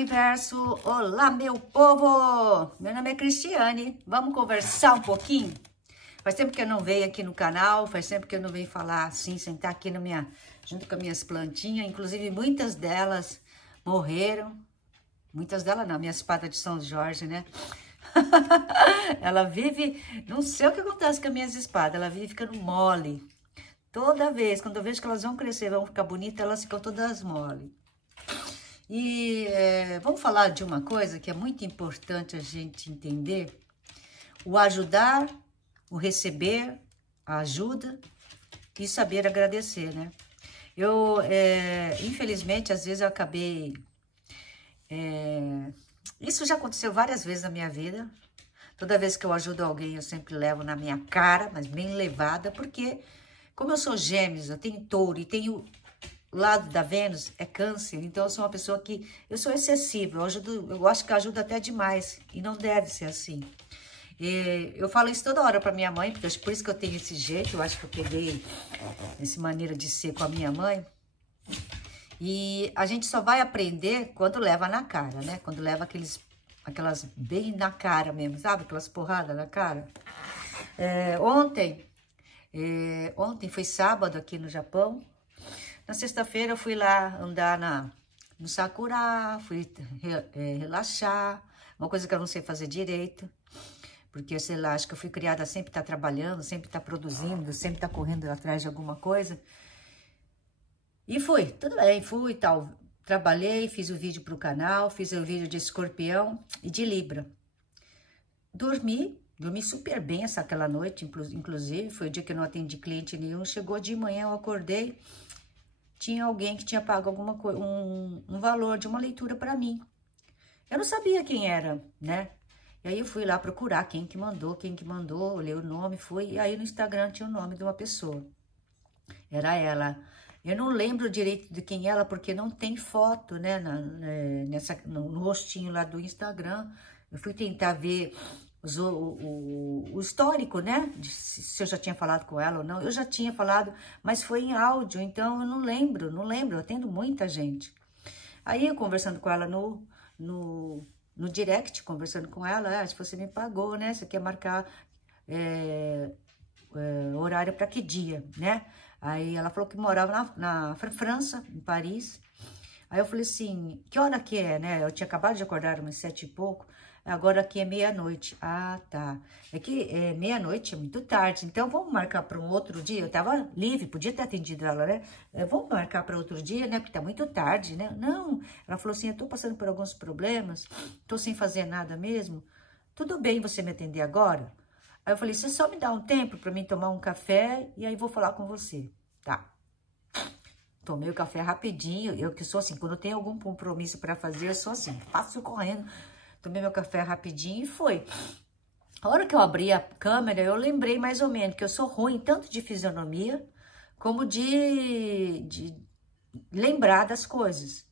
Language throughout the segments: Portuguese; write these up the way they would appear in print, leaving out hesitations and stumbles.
universo! Olá, meu povo! Meu nome é Cristiane. Vamos conversar um pouquinho? Faz tempo que eu não venho aqui no canal, faz tempo que eu não venho falar assim, sentar aqui junto com as minhas plantinhas. Inclusive, muitas delas morreram. Muitas delas não, minha espada de São Jorge, né? Ela vive... Não sei o que acontece com as minhas espadas, ela vive ficando mole. Toda vez, quando eu vejo que elas vão crescer, vão ficar bonitas, elas ficam todas mole. E vamos falar de uma coisa que é muito importante a gente entender. O ajudar, o receber, a ajuda e saber agradecer, né? Eu, infelizmente, às vezes eu acabei... Isso já aconteceu várias vezes na minha vida. Toda vez que eu ajudo alguém, eu sempre levo na minha cara, mas bem levada, porque como eu sou gêmeos, eu tenho touro e tenho... O lado da Vênus é câncer, então eu sou uma pessoa que... Eu sou excessiva, eu acho que ajuda até demais, e não deve ser assim. E eu falo isso toda hora pra minha mãe, porque por isso que eu tenho esse jeito, eu acho que eu peguei essa maneira de ser com a minha mãe. E a gente só vai aprender quando leva na cara, né? Quando leva aquelas bem na cara mesmo, sabe? Aquelas porradas na cara. Ontem foi sábado aqui no Japão. Na sexta-feira eu fui lá andar no Sakura, fui relaxar, uma coisa que eu não sei fazer direito, porque, sei lá, acho que eu fui criada sempre estar trabalhando, sempre estar produzindo, sempre estar correndo atrás de alguma coisa. E fui, tudo bem, fui e tal, trabalhei, fiz o vídeo para o canal, fiz o vídeo de Escorpião e de Libra. Dormi super bem aquela noite, inclusive, foi o dia que eu não atendi cliente nenhum, chegou de manhã, eu acordei... Tinha alguém que tinha pago alguma coisa, um valor de uma leitura para mim. Eu não sabia quem era, né? E aí eu fui lá procurar quem que mandou, olhei o nome, fui. E aí no Instagram tinha o nome de uma pessoa. Era ela. Eu não lembro direito de quem ela, porque não tem foto, né? No rostinho lá do Instagram. Eu fui tentar ver... O histórico, né? Se eu já tinha falado com ela ou não. Eu já tinha falado, mas foi em áudio, então eu não lembro. Eu atendo muita gente. Aí eu conversando com ela no direct, conversando com ela, se você me pagou, né? Você quer marcar horário para que dia, né? Aí ela falou que morava na França, em Paris. Aí eu falei assim, que hora que é, né? Eu tinha acabado de acordar umas 7 e pouco. Agora aqui é meia-noite. Ah, tá. É que meia-noite é muito tarde. Então, vamos marcar para um outro dia? Eu tava livre, podia ter atendido ela, né? Vamos marcar para outro dia, né? Porque tá muito tarde, né? Não. Ela falou assim, eu tô passando por alguns problemas. Tô sem fazer nada mesmo. Tudo bem você me atender agora? Aí eu falei, você só me dá um tempo para mim tomar um café e aí vou falar com você. Tá. Tomei o café rapidinho. Eu que sou assim, quando eu tenho algum compromisso para fazer, eu sou assim, faço correndo. Tomei meu café rapidinho e foi. A hora que eu abri a câmera, eu lembrei mais ou menos que eu sou ruim tanto de fisionomia, como de lembrar das coisas.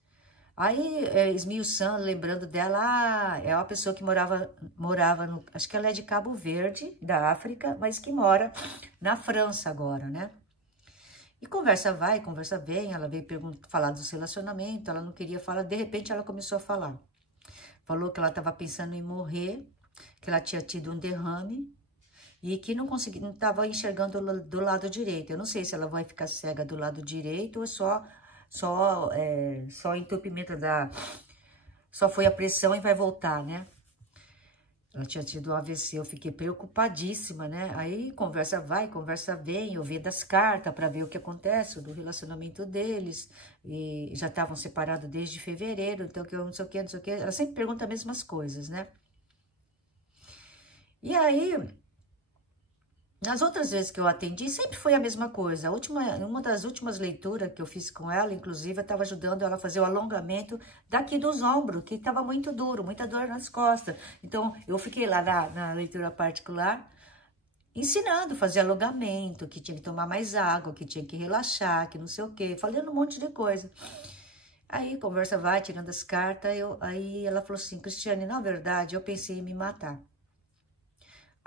Aí, esmiuçando, lembrando dela, é uma pessoa que morava no... Acho que ela é de Cabo Verde, da África, mas que mora na França agora, né? E conversa vai, conversa vem, ela veio falar dos relacionamentos, ela não queria falar, de repente ela começou a falar. Falou que ela estava pensando em morrer, que ela tinha tido um derrame e que não estava enxergando do lado direito. Eu não sei se ela vai ficar cega do lado direito ou só entupimento só foi a pressão e vai voltar, né? Ela tinha tido um AVC, eu fiquei preocupadíssima, né? Aí conversa vai, conversa vem, eu vi das cartas para ver o que acontece, do relacionamento deles. E já estavam separados desde fevereiro, então que eu não sei o que, não sei o que. Ela sempre pergunta as mesmas coisas, né? E aí, nas outras vezes que eu atendi, sempre foi a mesma coisa. Uma das últimas leituras que eu fiz com ela, inclusive, eu estava ajudando ela a fazer o alongamento daqui dos ombros, que estava muito duro, muita dor nas costas. Então, eu fiquei lá na leitura particular, ensinando a fazer alongamento, que tinha que tomar mais água, que tinha que relaxar, que não sei o quê, falando um monte de coisa. Aí, conversa vai, tirando as cartas, aí ela falou assim, Cristiane, na verdade, eu pensei em me matar.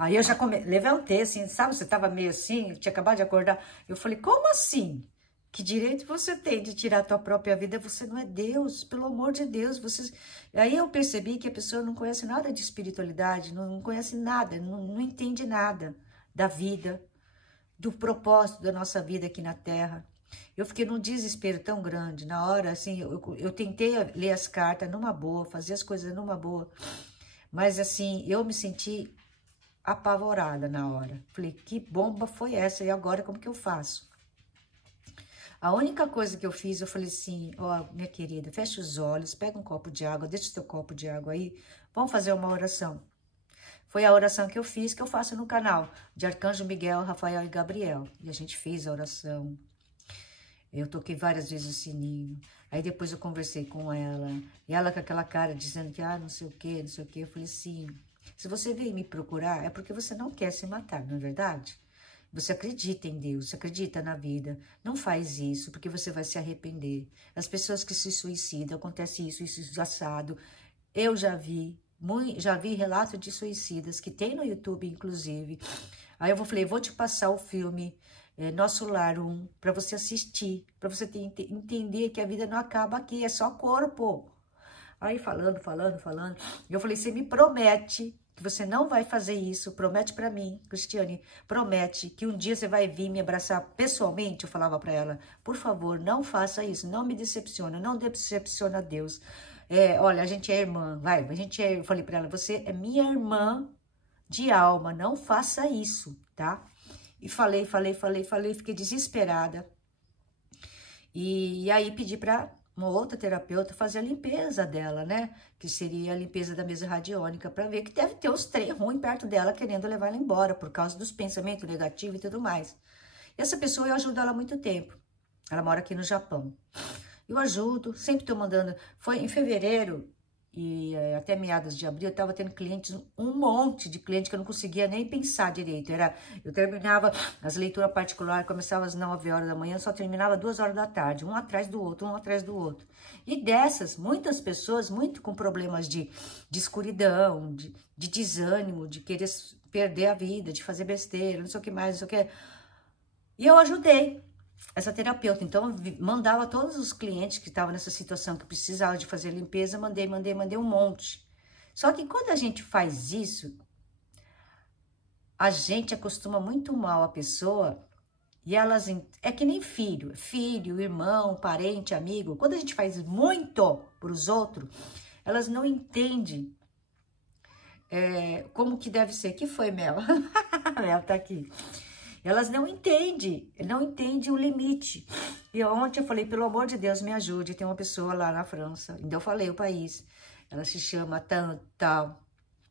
Aí eu já levantei, assim, sabe? Você tava meio assim, tinha acabado de acordar. Eu falei, como assim? Que direito você tem de tirar a tua própria vida? Você não é Deus, pelo amor de Deus. Você... Aí eu percebi que a pessoa não conhece nada de espiritualidade, não conhece nada, não entende nada da vida, do propósito da nossa vida aqui na Terra. Eu fiquei num desespero tão grande. Na hora, assim, eu tentei ler as cartas numa boa, fazer as coisas numa boa. Mas, assim, eu me senti apavorada na hora. Falei, que bomba foi essa? E agora, como que eu faço? A única coisa que eu fiz, eu falei assim, ó, minha querida, fecha os olhos, pega um copo de água, deixa o teu copo de água aí, vamos fazer uma oração. Foi a oração que eu fiz, que eu faço no canal, de Arcanjo Miguel, Rafael e Gabriel. E a gente fez a oração. Eu toquei várias vezes o sininho. Aí depois eu conversei com ela. E ela com aquela cara dizendo que, não sei o quê, não sei o quê. Eu falei assim, se você veio me procurar, é porque você não quer se matar, não é verdade? Você acredita em Deus, você acredita na vida. Não faz isso, porque você vai se arrepender. As pessoas que se suicidam, acontece isso assado. Eu já vi relatos de suicidas, que tem no YouTube, inclusive. Aí eu falei, vou te passar o filme Nosso Lar 1, para você assistir, para você entender que a vida não acaba aqui, é só corpo. Aí falando, eu falei, você me promete que você não vai fazer isso, promete pra mim, Cristiane, promete que um dia você vai vir me abraçar pessoalmente. Eu falava pra ela, por favor, não faça isso, não me decepciona, não decepciona Deus. Olha, a gente é irmã, vai, eu falei pra ela, você é minha irmã de alma, não faça isso, tá? E falei, fiquei desesperada. E aí pedi pra uma outra terapeuta fazer a limpeza dela, né? Que seria a limpeza da mesa radiônica, para ver que deve ter os trem ruins perto dela, querendo levar ela embora, por causa dos pensamentos negativos e tudo mais. E essa pessoa, eu ajudo ela há muito tempo. Ela mora aqui no Japão. Eu ajudo, sempre estou mandando. Foi em fevereiro e até meados de abril, eu estava tendo clientes, um monte de clientes que eu não conseguia nem pensar direito. Eu terminava as leituras particulares, começava às 9 horas da manhã, só terminava 2 horas da tarde, um atrás do outro, um atrás do outro. E dessas, muitas pessoas, muito com problemas de escuridão, de desânimo, de querer perder a vida, de fazer besteira, não sei o que mais, não sei o que. E eu ajudei essa terapeuta. Então, eu mandava todos os clientes que estavam nessa situação, que precisavam de fazer limpeza, mandei um monte. Só que quando a gente faz isso, a gente acostuma muito mal a pessoa e elas... É que nem filho, irmão, parente, amigo. Quando a gente faz muito para os outros, elas não entendem como que deve ser. Que foi, Mel? Mel tá aqui. Elas não entendem o limite. E ontem eu falei, pelo amor de Deus, me ajude. Tem uma pessoa lá na França, ainda eu falei o país. Ela se chama tal.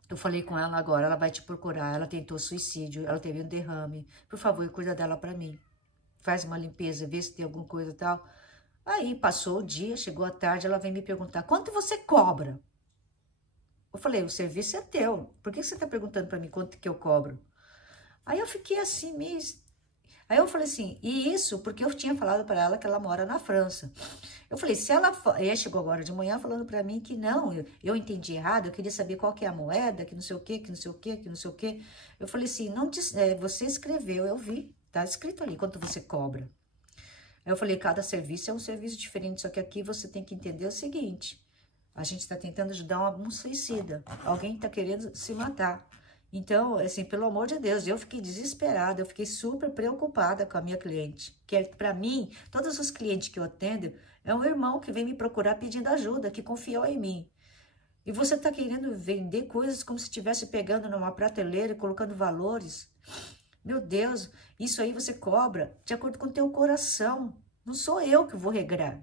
Eu falei com ela agora, ela vai te procurar. Ela tentou suicídio, ela teve um derrame. Por favor, cuida dela pra mim. Faz uma limpeza, vê se tem alguma coisa e tal. Aí passou o dia, chegou a tarde, ela vem me perguntar, quanto você cobra? Eu falei, o serviço é teu. Por que você tá perguntando pra mim quanto que eu cobro? Aí eu fiquei assim, Aí eu falei assim, e isso porque eu tinha falado para ela que ela mora na França. Eu falei, se ela... Ela chegou agora de manhã falando para mim que não, eu entendi errado, eu queria saber qual que é a moeda, que não sei o quê, que não sei o quê, que não sei o quê. Eu falei assim, não, você escreveu, eu vi, tá escrito ali quanto você cobra. Aí eu falei, cada serviço é um serviço diferente, só que aqui você tem que entender o seguinte, a gente está tentando ajudar um suicida, alguém está querendo se matar. Então, assim, pelo amor de Deus, eu fiquei desesperada, eu fiquei super preocupada com a minha cliente. Que para mim, todos os clientes que eu atendo, é um irmão que vem me procurar pedindo ajuda, que confiou em mim. E você está querendo vender coisas como se estivesse pegando numa prateleira e colocando valores. Meu Deus, isso aí você cobra de acordo com o teu coração. Não sou eu que vou regrar.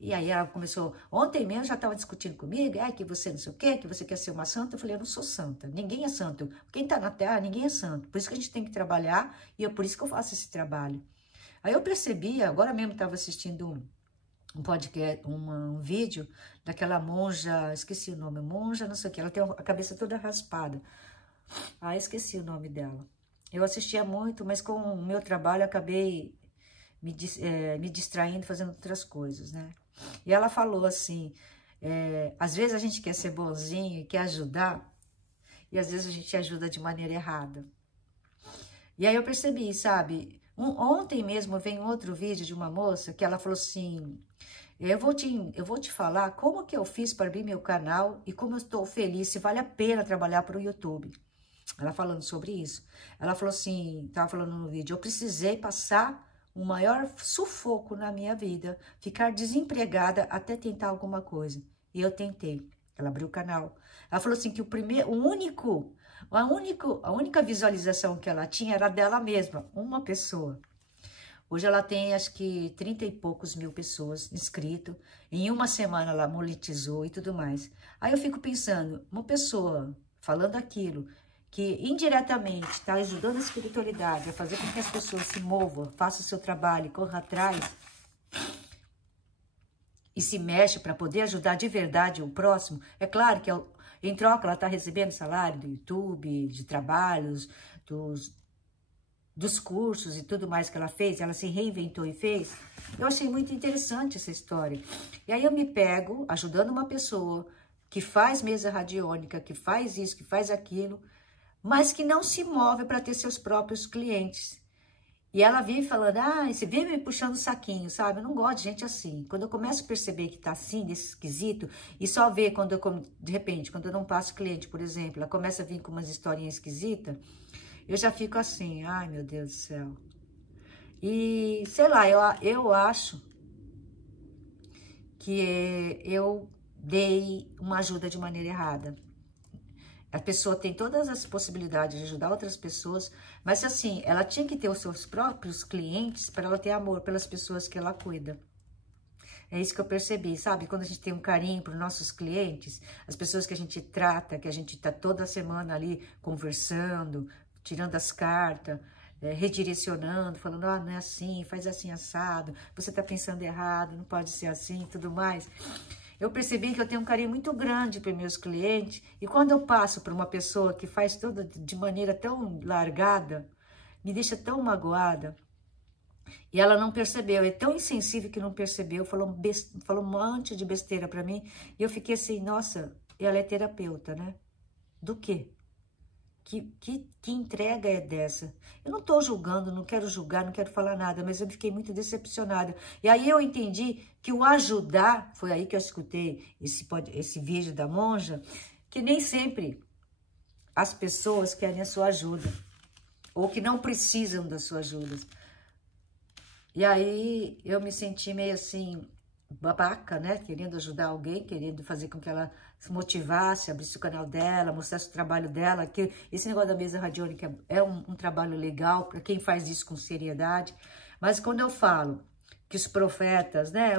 E aí ela começou, ontem mesmo já estava discutindo comigo, que você não sei o quê, que você quer ser uma santa. Eu falei, eu não sou santa, ninguém é santo. Quem está na terra, ninguém é santo. Por isso que a gente tem que trabalhar e é por isso que eu faço esse trabalho. Aí eu percebi, agora mesmo estava assistindo um podcast, um vídeo daquela monja, esqueci o nome, monja não sei o que, ela tem a cabeça toda raspada. Esqueci o nome dela. Eu assistia muito, mas com o meu trabalho acabei me distraindo, fazendo outras coisas, né? E ela falou assim, às vezes a gente quer ser bonzinho e quer ajudar, e às vezes a gente ajuda de maneira errada. E aí eu percebi, sabe, Ontem mesmo veio um outro vídeo de uma moça que ela falou assim, eu vou te falar como que eu fiz para abrir meu canal e como eu estou feliz, se vale a pena trabalhar para o YouTube. Ela falando sobre isso. Ela falou assim, estava falando no vídeo, eu precisei passar o maior sufoco na minha vida, ficar desempregada até tentar alguma coisa. E eu tentei. Ela abriu o canal. Ela falou assim que a única visualização que ela tinha era dela mesma, uma pessoa. Hoje ela tem, acho que, 30 e poucos mil pessoas inscritas. Em uma semana ela monetizou e tudo mais. Aí eu fico pensando, uma pessoa falando aquilo, que indiretamente está ajudando a espiritualidade a fazer com que as pessoas se movam, façam o seu trabalho, corram atrás e se mexe para poder ajudar de verdade o próximo. É claro que em troca ela está recebendo salário do YouTube, de trabalhos, dos cursos e tudo mais que ela fez, ela se reinventou e fez. Eu achei muito interessante essa história. E aí eu me pego ajudando uma pessoa que faz mesa radiônica, que faz isso, que faz aquilo, mas que não se move para ter seus próprios clientes. E ela vive falando, você vive me puxando o saquinho, sabe? Eu não gosto de gente assim. Quando eu começo a perceber que tá assim, desse esquisito, e só ver quando de repente, quando eu não passo cliente, por exemplo, ela começa a vir com umas historinhas esquisitas, eu já fico assim, ai meu Deus do céu. E, sei lá, eu acho que eu dei uma ajuda de maneira errada. A pessoa tem todas as possibilidades de ajudar outras pessoas, mas assim, ela tinha que ter os seus próprios clientes para ela ter amor pelas pessoas que ela cuida. É isso que eu percebi, sabe? Quando a gente tem um carinho para os nossos clientes, as pessoas que a gente trata, que a gente está toda semana ali conversando, tirando as cartas, redirecionando, falando, não é assim, faz assim assado, você está pensando errado, não pode ser assim e tudo mais. Eu percebi que eu tenho um carinho muito grande para meus clientes e quando eu passo por uma pessoa que faz tudo de maneira tão largada, me deixa tão magoada. E ela não percebeu, é tão insensível que não percebeu, falou um monte de besteira para mim. E eu fiquei assim, nossa, ela é terapeuta, né? Do quê? Que entrega é dessa? Eu não estou julgando, não quero julgar, não quero falar nada, mas eu fiquei muito decepcionada. E aí eu entendi que o ajudar, foi aí que eu escutei esse vídeo da monja, que nem sempre as pessoas querem a sua ajuda, ou que não precisam da sua ajuda. E aí eu me senti meio assim, babaca, né? Querendo ajudar alguém, querendo fazer com que ela se motivasse, abrisse o canal dela, mostrasse o trabalho dela. Que esse negócio da mesa radiônica é um trabalho legal para quem faz isso com seriedade. Mas quando eu falo que os profetas, né?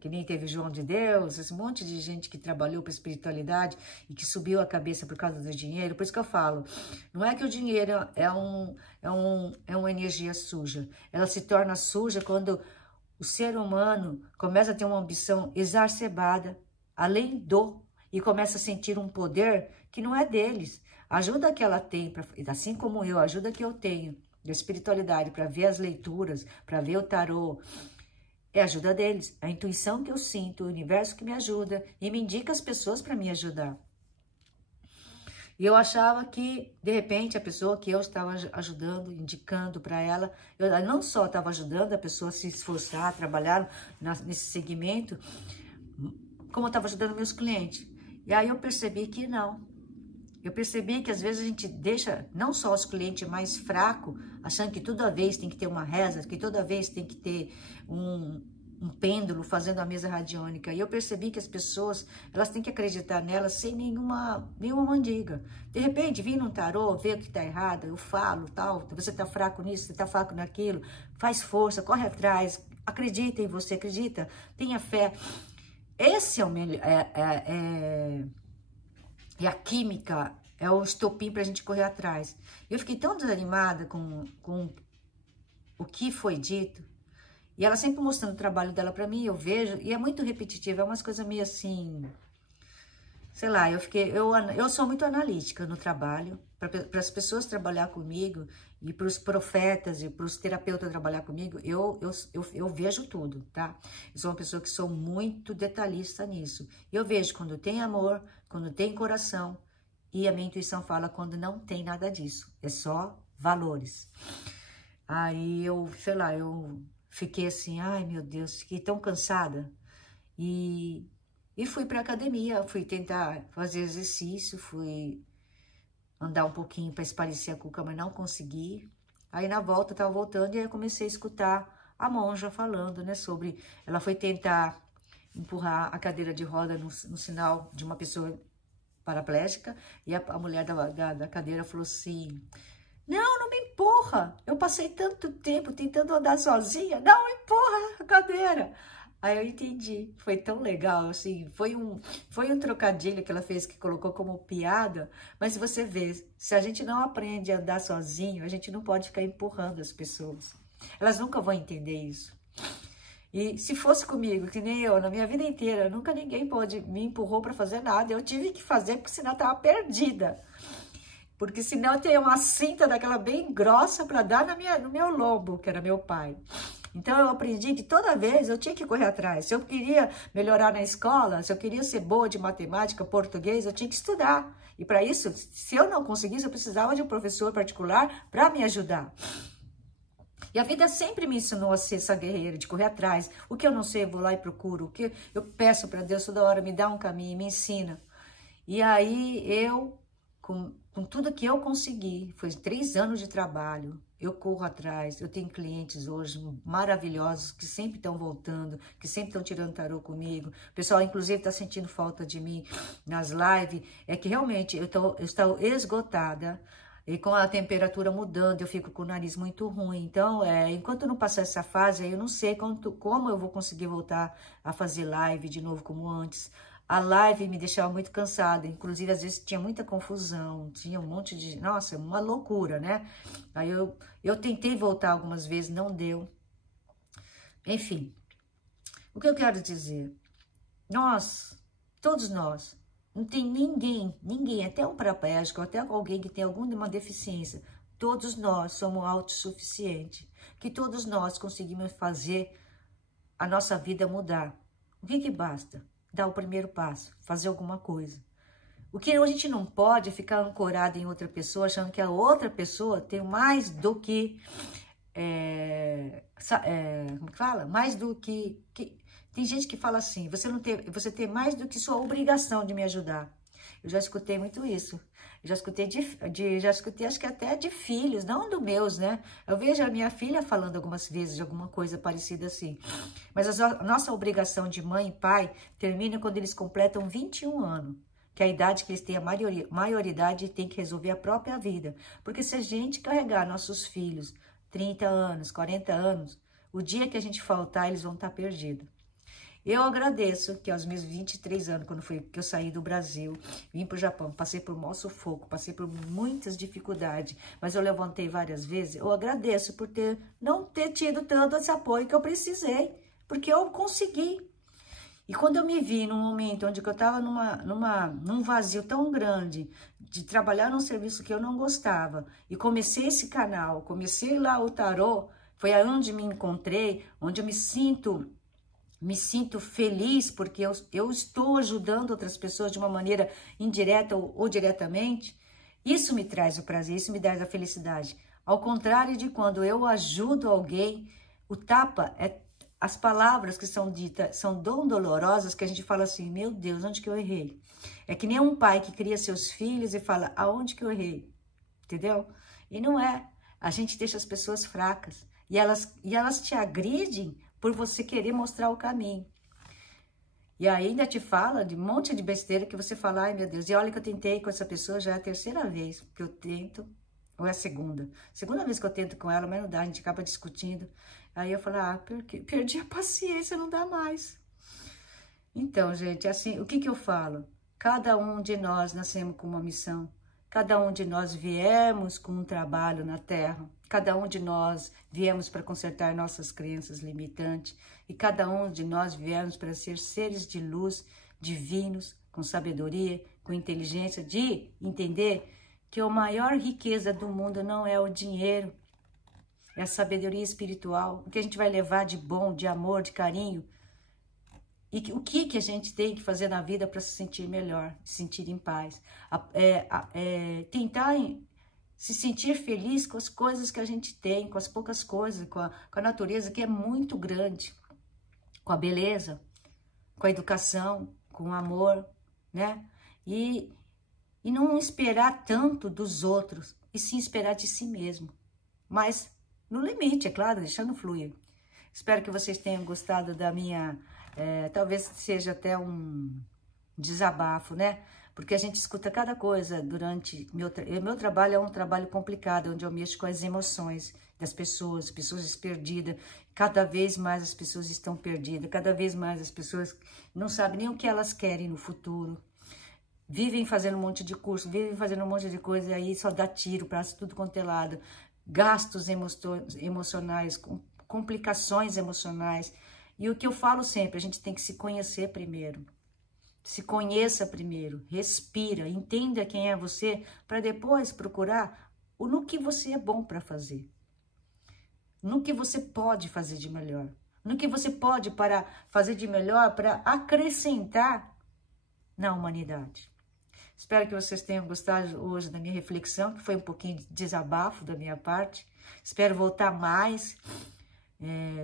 Que nem teve João de Deus, esse monte de gente que trabalhou para a espiritualidade e que subiu a cabeça por causa do dinheiro. Por isso que eu falo, não é que o dinheiro é uma energia suja. Ela se torna suja quando o ser humano começa a ter uma ambição exacerbada, além e começa a sentir um poder que não é deles. A ajuda que ela tem, assim como eu, a ajuda que eu tenho da espiritualidade para ver as leituras, para ver o tarô, é a ajuda deles. A intuição que eu sinto, o universo que me ajuda e me indica as pessoas para me ajudar. E eu achava que, de repente, a pessoa que eu estava ajudando, indicando para ela, eu não só estava ajudando a pessoa a se esforçar, a trabalhar nesse segmento, como eu estava ajudando meus clientes. E aí eu percebi que não. Eu percebi que às vezes a gente deixa não só os clientes mais fracos, achando que toda vez tem que ter uma reza, que toda vez tem que ter um pêndulo fazendo a mesa radiônica. E eu percebi que as pessoas, elas têm que acreditar nelas sem nenhuma mandiga. De repente, vem num tarô, vê o que está errado, eu falo, tal, você está fraco nisso, você está fraco naquilo, faz força, corre atrás, acredita em você, acredita, tenha fé. Esse é o melhor, e a química é o estopim para a gente correr atrás. Eu fiquei tão desanimada com o que foi dito. E ela sempre mostrando o trabalho dela para mim, eu vejo, e é muito repetitivo, é umas coisas meio assim, sei lá, eu sou muito analítica no trabalho, para as pessoas trabalhar comigo, e para os profetas e para os terapeutas trabalhar comigo, eu vejo tudo, tá? Eu sou uma pessoa que sou muito detalhista nisso. Eu vejo quando tem amor, quando tem coração, e a minha intuição fala quando não tem nada disso, é só valores. Aí eu, sei lá, eu fiquei assim, ai meu Deus, fiquei tão cansada. E, e fui pra academia, fui tentar fazer exercício, fui andar um pouquinho para espairecer a cuca, mas não consegui. Aí na volta, eu tava voltando e aí eu comecei a escutar a monja falando, né, sobre... Ela foi tentar empurrar a cadeira de roda no sinal de uma pessoa paraplégica e a mulher da cadeira falou assim, não me empurra, eu passei tanto tempo tentando andar sozinha, não empurra a cadeira. Aí eu entendi, foi tão legal, assim, foi um trocadilho que ela fez, que colocou como piada, mas se você vê, se a gente não aprende a andar sozinho, a gente não pode ficar empurrando as pessoas. Elas nunca vão entender isso. E se fosse comigo, que nem eu, na minha vida inteira, nunca ninguém me empurrou para fazer nada, eu tive que fazer, porque senão eu estava perdida. Porque senão eu tenho uma cinta daquela bem grossa para dar no meu lombo, que era meu pai. Então eu aprendi que toda vez eu tinha que correr atrás. Se eu queria melhorar na escola, se eu queria ser boa de matemática, português, eu tinha que estudar. E para isso, se eu não conseguisse, eu precisava de um professor particular para me ajudar. E a vida sempre me ensinou a ser essa guerreira, de correr atrás. O que eu não sei, eu vou lá e procuro. O que eu peço para Deus toda hora, me dá um caminho, me ensina. E aí eu, com tudo que eu consegui, foi 3 anos de trabalho, eu corro atrás, eu tenho clientes hoje maravilhosos, que sempre estão voltando, que sempre estão tirando tarô comigo. O pessoal, inclusive, está sentindo falta de mim nas lives. É que realmente eu estou esgotada. E com a temperatura mudando, eu fico com o nariz muito ruim. Então, enquanto não passar essa fase, eu não sei como eu vou conseguir voltar a fazer live de novo como antes. A live me deixava muito cansada, inclusive às vezes tinha muita confusão, tinha um monte de... Nossa, uma loucura, né? Aí eu tentei voltar algumas vezes, não deu. Enfim, o que eu quero dizer? Todos nós, não tem ninguém, até um paraplégico, até alguém que tem alguma deficiência, todos nós somos autossuficientes, que todos nós conseguimos fazer a nossa vida mudar. O que basta? Dar o primeiro passo, fazer alguma coisa. O que a gente não pode é ficar ancorado em outra pessoa, achando que a outra pessoa tem mais do que... como que fala? Mais do que... Tem gente que fala assim, você tem mais do que sua obrigação de me ajudar. Eu já escutei muito isso. Eu já escutei, já escutei acho que até de filhos, não do meus, né? Eu vejo a minha filha falando algumas vezes de alguma coisa parecida assim. Mas a nossa obrigação de mãe e pai termina quando eles completam 21 anos. Que é a idade que eles têm a maioridade e tem que resolver a própria vida. Porque se a gente carregar nossos filhos 30 anos, 40 anos, o dia que a gente faltar, eles vão estar perdidos. Eu agradeço que aos meus 23 anos, quando foi que eu saí do Brasil, vim para o Japão, passei por um maior sufoco, passei por muitas dificuldades, mas eu levantei várias vezes. Eu agradeço por não ter tido tanto esse apoio que eu precisei, porque eu consegui. E quando eu me vi num momento onde eu estava num vazio tão grande, de trabalhar num serviço que eu não gostava, e comecei esse canal, comecei lá o tarô, foi aonde me encontrei, onde eu me sinto feliz, porque eu estou ajudando outras pessoas de uma maneira indireta ou diretamente. Isso me traz o prazer, isso me traz a felicidade. Ao contrário de quando eu ajudo alguém, o tapa as palavras que são ditas são tão dolorosas que a gente fala assim, meu Deus, onde que eu errei? É que nem um pai que cria seus filhos e fala, aonde que eu errei? Entendeu? E não é. A gente deixa as pessoas fracas. E elas te agridem por você querer mostrar o caminho. E ainda te fala de um monte de besteira que você fala, ai meu Deus, e olha que eu tentei com essa pessoa, já é a 3ª vez que eu tento, ou é a segunda vez que eu tento com ela, mas não dá, a gente acaba discutindo. Aí eu falo, perdi a paciência, não dá mais. Então, gente, assim, o que eu falo? Cada um de nós nascemos com uma missão. Cada um de nós viemos com um trabalho na Terra. Cada um de nós viemos para consertar nossas crenças limitantes. E cada um de nós viemos para ser seres de luz, divinos, com sabedoria, com inteligência, de entender que a maior riqueza do mundo não é o dinheiro, é a sabedoria espiritual. O que a gente vai levar de bom, de amor, de carinho. E o que a gente tem que fazer na vida para se sentir melhor, se sentir em paz. Tentar se sentir feliz com as coisas que a gente tem, com as poucas coisas, com a natureza que é muito grande, com a beleza, com a educação, com o amor, né? E não esperar tanto dos outros, e sim esperar de si mesmo. Mas no limite, é claro, deixando fluir. Espero que vocês tenham gostado da minha... talvez seja até um desabafo, né? Porque a gente escuta cada coisa durante... Meu trabalho é um trabalho complicado, onde eu mexo com as emoções das pessoas perdidas. Cada vez mais as pessoas estão perdidas, cada vez mais as pessoas não sabem nem o que elas querem no futuro. Vivem fazendo um monte de curso, vivem fazendo um monte de coisa, e aí só dá tiro para tudo quanto é lado. Gastos emocionais, complicações emocionais. E o que eu falo sempre, a gente tem que se conhecer primeiro. Se conheça primeiro, respira, entenda quem é você, para depois procurar no que você é bom para fazer. No que você pode fazer de melhor. No que você pode fazer de melhor para acrescentar na humanidade. Espero que vocês tenham gostado hoje da minha reflexão, que foi um pouquinho de desabafo da minha parte. Espero voltar mais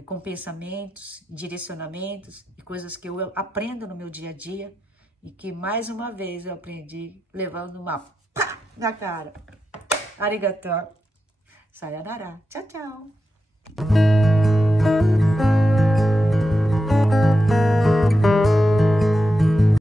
com pensamentos, direcionamentos e coisas que eu aprendo no meu dia a dia e que mais uma vez eu aprendi levando uma pá na cara. Arigatô. Sayonara. Tchau, tchau.